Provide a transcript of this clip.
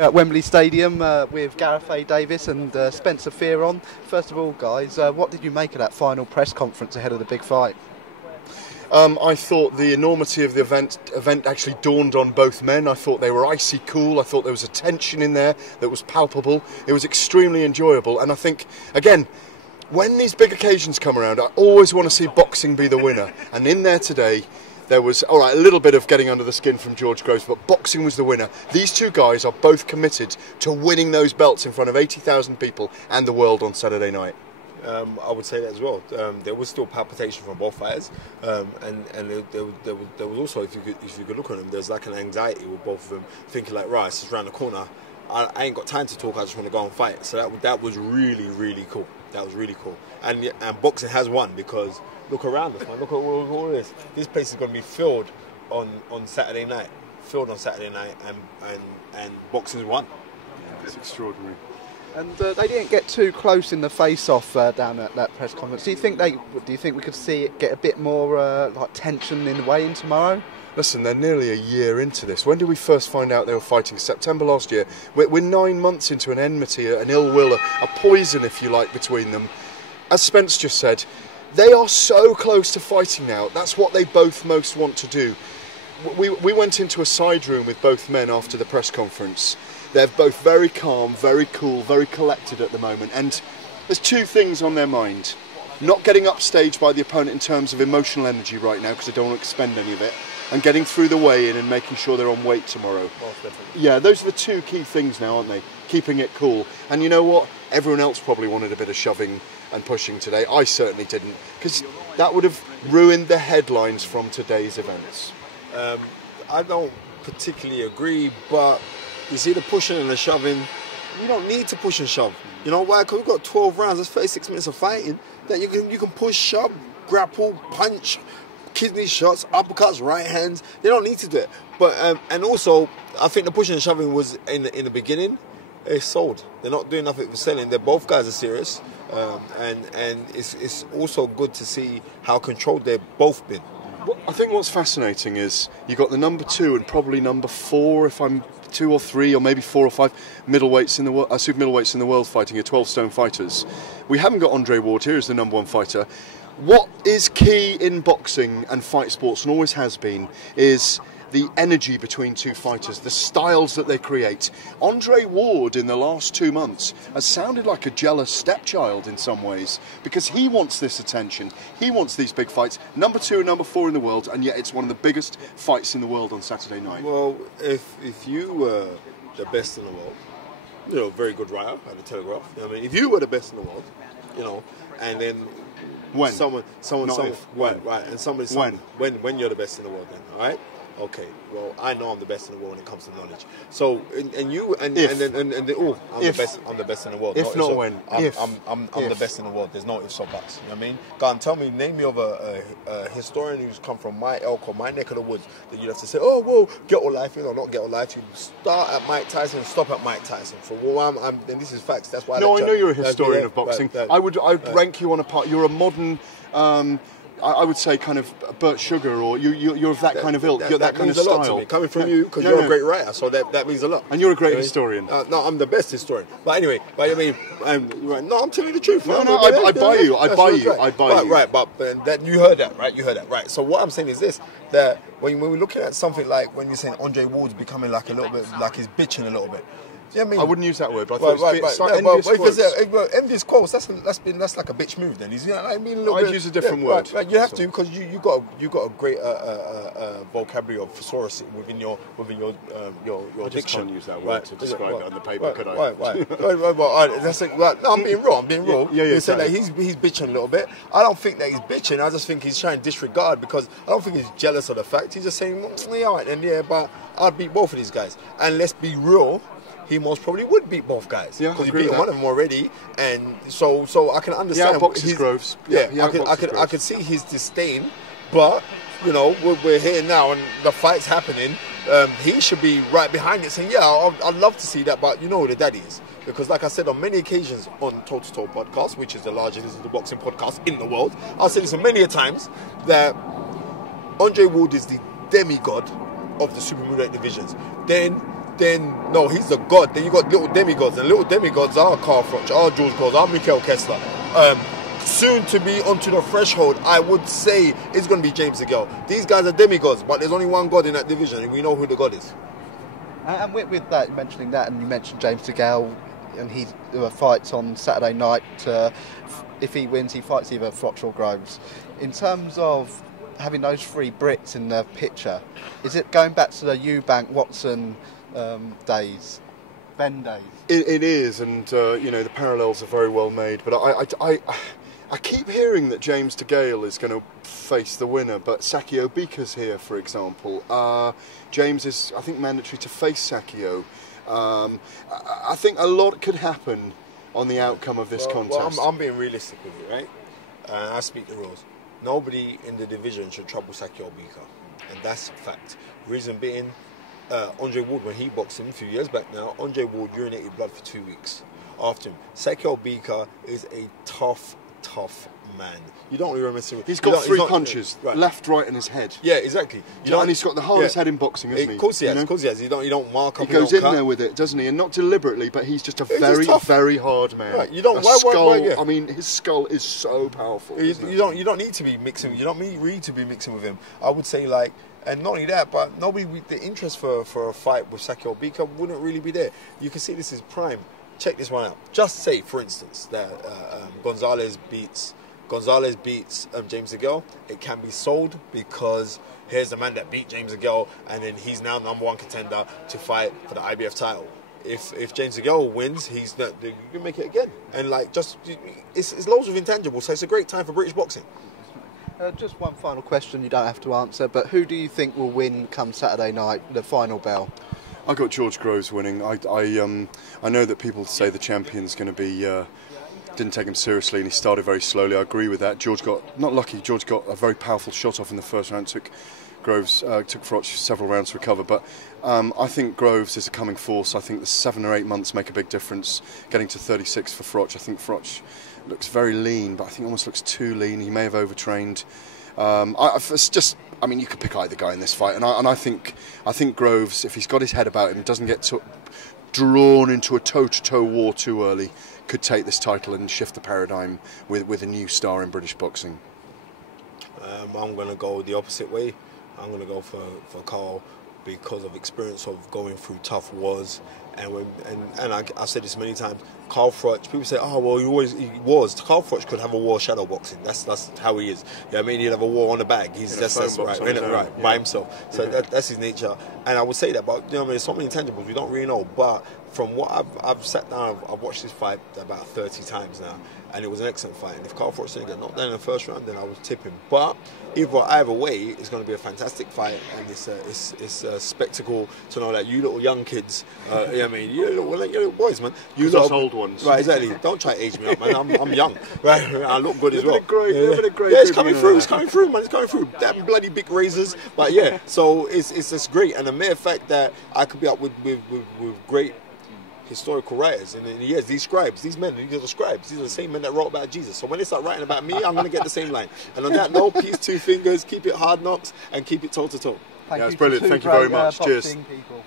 At Wembley Stadium with Gareth Davies and Spencer Fearon. First of all, guys, what did you make of that final press conference ahead of the big fight? I thought the enormity of the event actually dawned on both men. I thought they were icy cool. I thought there was a tension in there that was palpable. It was extremely enjoyable. And I think, again, when these big occasions come around, I always want to see boxing be the winner. And in there today, there was, all right, a little bit of getting under the skin from George Groves, but boxing was the winner. These two guys are both committed to winning those belts in front of 80,000 people and the world on Saturday night. I would say that as well. There was still palpitation from both fighters, and there was also, if you could look at them, there's like an anxiety with both of them, thinking like, right, it's just around the corner. I ain't got time to talk. I just want to go and fight. So that was really cool. That was really cool. And boxing has won because look around us, man. Look at all this. This place is going to be filled on Saturday night. Filled on Saturday night, and boxing's won. Yeah, it's extraordinary. And they didn't get too close in the face-off down at that press conference. Do you think we could see it get a bit more like tension in the weigh-in tomorrow? Listen, they're nearly a year into this. When did we first find out they were fighting? September last year. We're 9 months into an enmity, an ill will, a poison, if you like, between them. As Spence just said, they are so close to fighting now. That's what they both most want to do. We went into a side room with both men after the press conference. They're both very calm, very cool, very collected at the moment. And there's two things on their mind. Not getting upstaged by the opponent in terms of emotional energy right now, because they don't want to expend any of it. And getting through the weigh-in and making sure they're on weight tomorrow. Yeah, those are the two key things now, aren't they? Keeping it cool. And you know what? Everyone else probably wanted a bit of shoving and pushing today. I certainly didn't, because that would have ruined the headlines from today's events. I don't particularly agree, but you see the pushing and the shoving, you don't need to push and shove. You know why? Because we've got 12 rounds, that's 36 minutes of fighting, that you can push, shove, grapple, punch, kidney shots, uppercuts, right hands. They don't need to do it. But and also, I think the pushing and shoving was in the beginning. It's sold. They're not doing nothing for selling. Both guys are serious, and it's also good to see how controlled they've both been. I think what's fascinating is you got the number 2 and probably number 4, if I'm 2 or 3 or maybe 4 or 5 middleweights in the world, super middleweights in the world fighting, 12-stone fighters. We haven't got Andre Ward here as the number 1 fighter. What is key in boxing and fight sports, and always has been, is the energy between two fighters, the styles that they create. Andre Ward in the last 2 months has sounded like a jealous stepchild in some ways, because he wants this attention, he wants these big fights, number 2 and number 4 in the world, and yet it's one of the biggest fights in the world on Saturday night. Well, if you were the best in the world, you know, very good writer at the Telegraph, you know what I mean? If you were the best in the world, you know, and then when? Someone, when? Right, and somebody, when you're the best in the world, then, all right? Okay, well, I know I'm the best in the world when it comes to knowledge. So, I'm the best in the world. If not when, I'm the best in the world. There's no ifs or buts. You know what I mean? Go and name me of a historian who's come from my elk or my neck of the woods that you'd have to say, oh, well, ghetto life, you know, not ghetto life. You start at Mike Tyson and stop at Mike Tyson. For and this is facts. That's why. No, I know you're a historian of boxing. I'd rank you on a part. You're a modern. I would say kind of Bert Sugar, or you're of that kind of ilk, you're that kind of style. That means a lot to me, coming from you, because you're a great writer, so that means a lot. And you're a great historian. No, I'm the best historian. But anyway, I mean, no, I'm telling you the truth. No, I buy you. I buy you. Right, but that you heard that, right? You heard that, right? So what I'm saying is this: that when we're looking at something like when you're saying Andre Ward's becoming like a little bit, like he's bitching a little bit. You know what I mean? I wouldn't use that word, but I thought it's envious quotes. That's like a bitch move. Then, you know what I mean? I'd use a different word. Right, you have to, because you got a great vocabulary of thesaurus within your I just diction. can't use that word to describe it on the paper, could I? Right. That's like, no, I'm being real. Yeah. You say that he's bitching a little bit. I don't think that he's bitching. I just think he's trying to disregard, because I don't think he's jealous of the fact. He's just saying, yeah, all right, then, yeah, but I'd beat both of these guys. And let's be real, he most probably would beat both guys, because he beat one of them already, and so I can understand. Yeah, boxes Groves. I could see his disdain, but you know, we're here now and the fight's happening. He should be right behind it, saying, yeah, I'd love to see that, but you know who the daddy is, because like I said on many occasions on Toe to Toe podcast, which is the largest boxing podcast in the world, I've said this many a times, that Andre Ward is the demigod of the super middleweight divisions. Then then no, he's the god. Then you got little demigods, and little demigods are Carl Froch, are George Groves, are Michael Kessler. Soon to be onto the threshold, I would say it's going to be James DeGale. These guys are demigods, but there's only one god in that division, and we know who the god is. And with that, mentioning that, and you mentioned James DeGale, and he fights on Saturday night. If he wins, he fights either Froch or Groves. In terms of having those three Brits in the picture, is it going back to the Eubank, Watson days, Ben days? It is, and you know, the parallels are very well made. But I keep hearing that James DeGale is going to face the winner, but Sakio Bika's here, for example. James is, I think, mandatory to face Sakio. I think a lot could happen on the outcome of this contest. Well, I'm being realistic with you, right? I speak the rules. Nobody in the division should trouble Sakio Bika, and that's a fact. Reason being, Andre Ward, when he boxed him a few years back now, Andre Ward urinated blood for 2 weeks after him. Sakio Bika is a tough man. You don't really remember him. He's got three punches, right. Left, right, and his head. Yeah, exactly. And he's got the hardest head in boxing, isn't he? Of course he has. Of course he has. You don't mark up. He goes in there with it, doesn't he? And not deliberately, but he's just a very hard man. Right. You don't. I mean, his skull is so powerful. You don't need to be mixing. You don't need to be mixing with him. I would say like. And not only that, but the interest for a fight with Sakio Bika wouldn't really be there. You can see this is prime. Check this one out. Just say, for instance, that Gonzalez beats James DeGale. It can be sold because here's the man that beat James DeGale, and then he's now #1 contender to fight for the IBF title. If James DeGale wins, he's not. You can make it again, and like it's loads of intangibles. So it's a great time for British boxing. Just one final question, you don't have to answer, but who do you think will win come Saturday night, the final bell? I got George Groves winning. I know that people say the champion's going to be didn't take him seriously and he started very slowly. I agree with that. George got not lucky. George got a very powerful shot off in the first round. Took Froch several rounds to recover, but I think Groves is a coming force. I think the 7 or 8 months make a big difference. Getting to 36 for Froch. I think Froch looks very lean, but I think almost looks too lean. He may have overtrained. I mean, you could pick either guy in this fight, and I think Groves, if he's got his head about him, doesn't get drawn into a toe-to-toe war too early, could take this title and shift the paradigm with a new star in British boxing. I'm going to go the opposite way. I'm going to go for Carl because of experience of going through tough wars. And I've said this many times, Carl Froch, people say, oh, well, he was. Carl Froch could have a war shadow boxing. That's how he is. Yeah, I mean, he'd have a war on the bag. That's right, by himself. So that's his nature. And I would say that, but you know, I mean, there's so many intangibles we don't really know. But from what I've sat down, I've watched this fight about 30 times now, and it was an excellent fight. And if Carl Froch didn't get knocked down in the first round, then I would tip him. But either way, it's going to be a fantastic fight, and it's a spectacle to know that you little young kids, I mean, you little boys, man. You lot old ones. Right, exactly. Don't try to age me up, man. I'm young. Right, I look good as well. It's coming through. It's coming through, man. It's coming through. Damn bloody big razors. But yeah, so it's great. And the mere fact that I could be up with great historical writers, and yes, these scribes, these men, these are the scribes. These are the same men that wrote about Jesus. So when they start writing about me, I'm going to get the same line. And on that note, peace, 2 fingers, keep it hard knocks, and keep it toe to toe. Yeah, it's brilliant. Thank you very much. Cheers. People.